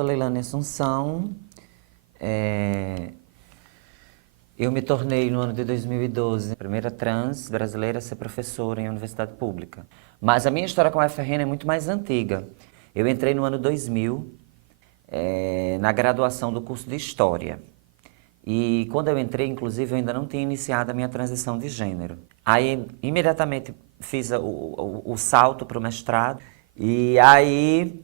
sou Leilane Assunção. Eu me tornei, no ano de 2012, a primeira trans brasileira a ser professora em universidade pública. Mas a minha história com a UFRN é muito mais antiga. Eu entrei no ano 2000, na graduação do curso de História. E quando eu entrei, inclusive, eu ainda não tinha iniciado a minha transição de gênero. Aí, imediatamente, fiz o salto para o mestrado. E aí,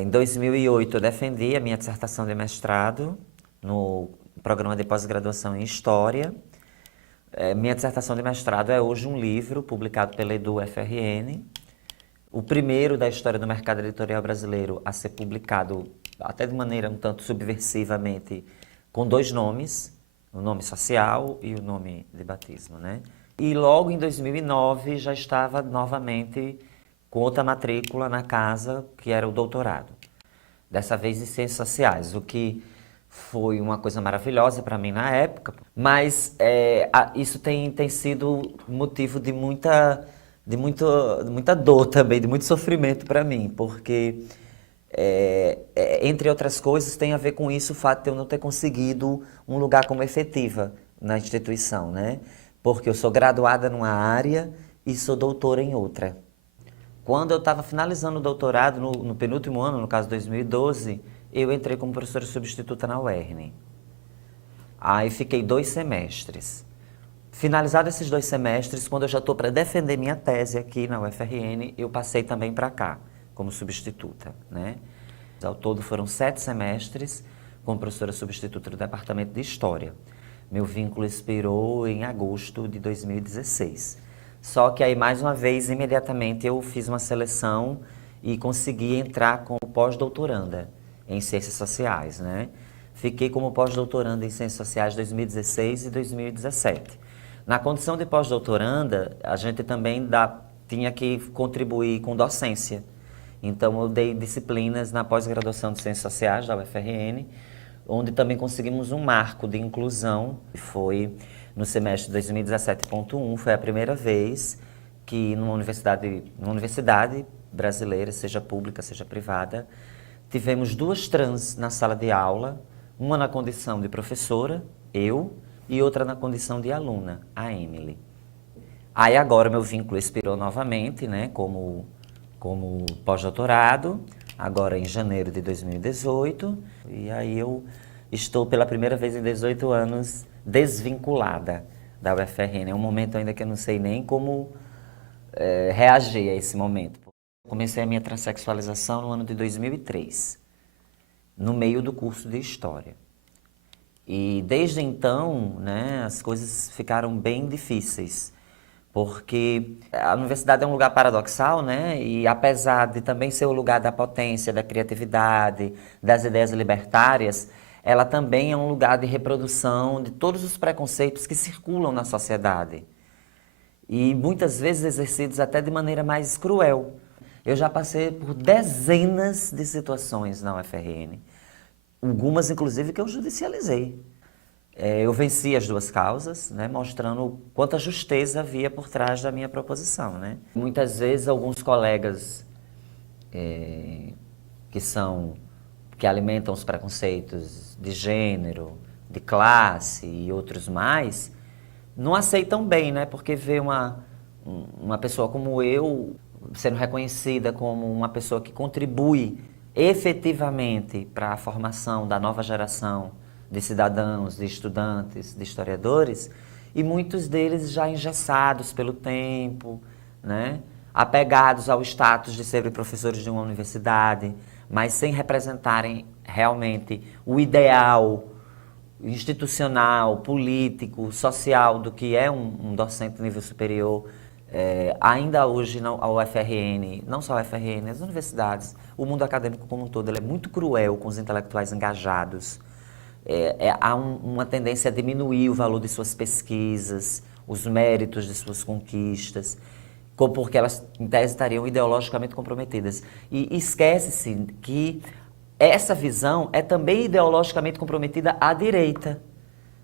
em 2008, eu defendi a minha dissertação de mestrado no programa de pós-graduação em História. Minha dissertação de mestrado é hoje um livro publicado pela EduFRN, o primeiro da história do mercado editorial brasileiro a ser publicado, até de maneira um tanto subversivamente, com 2 nomes, o nome social e o nome de batismo, né? E logo em 2009 já estava novamente com outra matrícula na casa, que era o doutorado. Dessa vez em Ciências Sociais, o que foi uma coisa maravilhosa para mim na época, mas isso tem sido motivo de muita dor também, de muito sofrimento para mim, porque, entre outras coisas, tem a ver com isso o fato de eu não ter conseguido um lugar como efetiva na instituição, né? Porque eu sou graduada numa área e sou doutora em outra. Quando eu estava finalizando o doutorado, no penúltimo ano, no caso 2012, eu entrei como professora substituta na UERN. Aí fiquei 2 semestres. Finalizados esses 2 semestres, quando eu já estou para defender minha tese aqui na UFRN, eu passei também para cá, como substituta, né? Ao todo foram 7 semestres como professora substituta do Departamento de História. Meu vínculo expirou em agosto de 2016. Só que aí, mais uma vez, imediatamente eu fiz uma seleção e consegui entrar como pós-doutoranda em Ciências Sociais, né? Fiquei como pós-doutoranda em Ciências Sociais 2016 e 2017. Na condição de pós-doutoranda, a gente também tinha que contribuir com docência. Então, eu dei disciplinas na pós-graduação de Ciências Sociais da UFRN, onde também conseguimos um marco de inclusão, que foi no semestre 2017.1, foi a primeira vez que numa universidade brasileira, seja pública, seja privada, tivemos 2 trans na sala de aula, uma na condição de professora, eu, e outra na condição de aluna, a Emily. Aí agora meu vínculo expirou novamente, né, como pós-doutorado, agora em janeiro de 2018, e aí eu estou pela primeira vez em 18 anos desvinculada da UFRN. É um momento ainda que eu não sei nem como reagir a esse momento. Comecei a minha transexualização no ano de 2003, no meio do curso de História. E desde então, né, as coisas ficaram bem difíceis, porque a universidade é um lugar paradoxal, né, e apesar de também ser o lugar da potência, da criatividade, das ideias libertárias, ela também é um lugar de reprodução de todos os preconceitos que circulam na sociedade. E muitas vezes exercidos até de maneira mais cruel. Eu já passei por dezenas de situações na UFRN, algumas inclusive que eu judicializei. Eu venci as 2 causas, né, mostrando quanta justeza havia por trás da minha proposição, né? Muitas vezes alguns colegas que alimentam os preconceitos de gênero, de classe e outros mais, não aceitam bem, né? Porque vê uma pessoa como eu sendo reconhecida como uma pessoa que contribui efetivamente para a formação da nova geração de cidadãos, de estudantes, de historiadores, e muitos deles já engessados pelo tempo, né? Apegados ao status de serem professores de uma universidade, mas sem representarem realmente o ideal institucional, político, social do que é um docente de nível superior. Ainda hoje a UFRN, não só a UFRN, as universidades, o mundo acadêmico como um todo, ele é muito cruel com os intelectuais engajados. Há uma tendência a diminuir o valor de suas pesquisas, os méritos de suas conquistas, porque elas, em tese, estariam ideologicamente comprometidas. E esquece-se que essa visão é também ideologicamente comprometida à direita,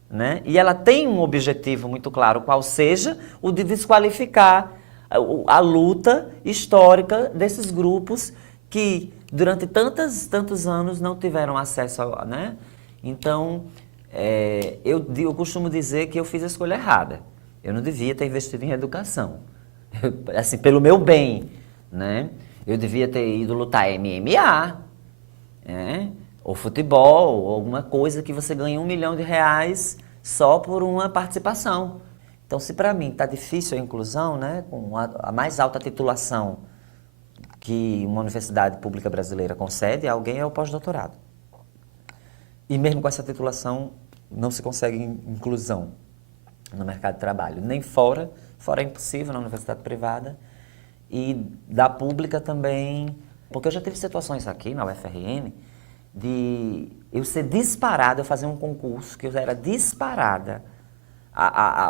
né? E ela tem um objetivo muito claro, qual seja o de desqualificar a luta histórica desses grupos que durante tantos anos não tiveram acesso a, né? Então, eu costumo dizer que eu fiz a escolha errada. Eu não devia ter investido em educação. Assim, pelo meu bem, né? Eu devia ter ido lutar MMA, né? Ou futebol, ou alguma coisa que você ganha R$1 milhão só por uma participação. Então, se para mim está difícil a inclusão, né? Com a mais alta titulação que uma universidade pública brasileira concede a alguém é o pós-doutorado. E mesmo com essa titulação, não se consegue inclusão no mercado de trabalho. Nem fora é impossível na universidade privada. E da pública também, porque eu já tive situações aqui na UFRN de eu ser disparada, eu fazer um concurso que eu era disparada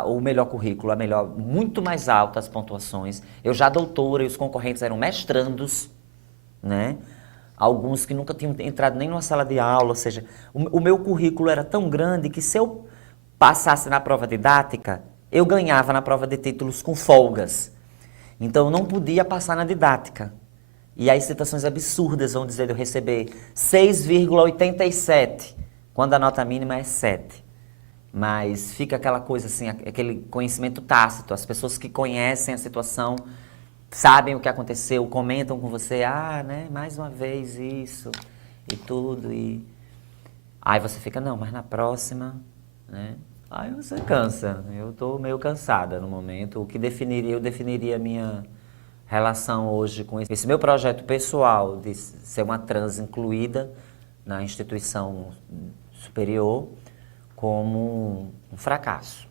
o melhor currículo, muito mais alta as pontuações. Eu já doutora e os concorrentes eram mestrandos, né? Alguns que nunca tinham entrado nem numa sala de aula, ou seja, o meu currículo era tão grande que se eu passasse na prova didática, eu ganhava na prova de títulos com folgas. Então eu não podia passar na didática. E aí situações absurdas vão dizer de eu receber 6,87, quando a nota mínima é 7. Mas fica aquela coisa assim, aquele conhecimento tácito. As pessoas que conhecem a situação sabem o que aconteceu, comentam com você, né, mais uma vez isso e tudo. E aí você fica, não, mas na próxima, né? Aí você cansa. Eu estou meio cansada no momento. O que eu definiria a minha relação hoje com esse meu projeto pessoal de ser uma trans incluída na instituição superior como um fracasso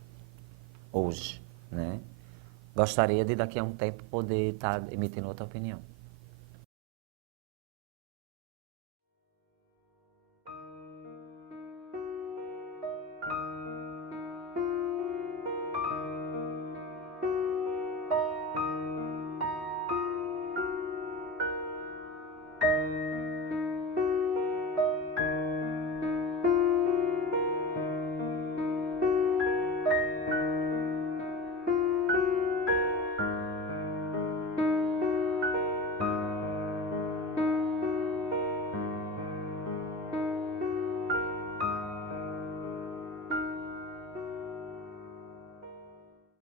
hoje, né? Gostaria de daqui a um tempo poder estar emitindo outra opinião.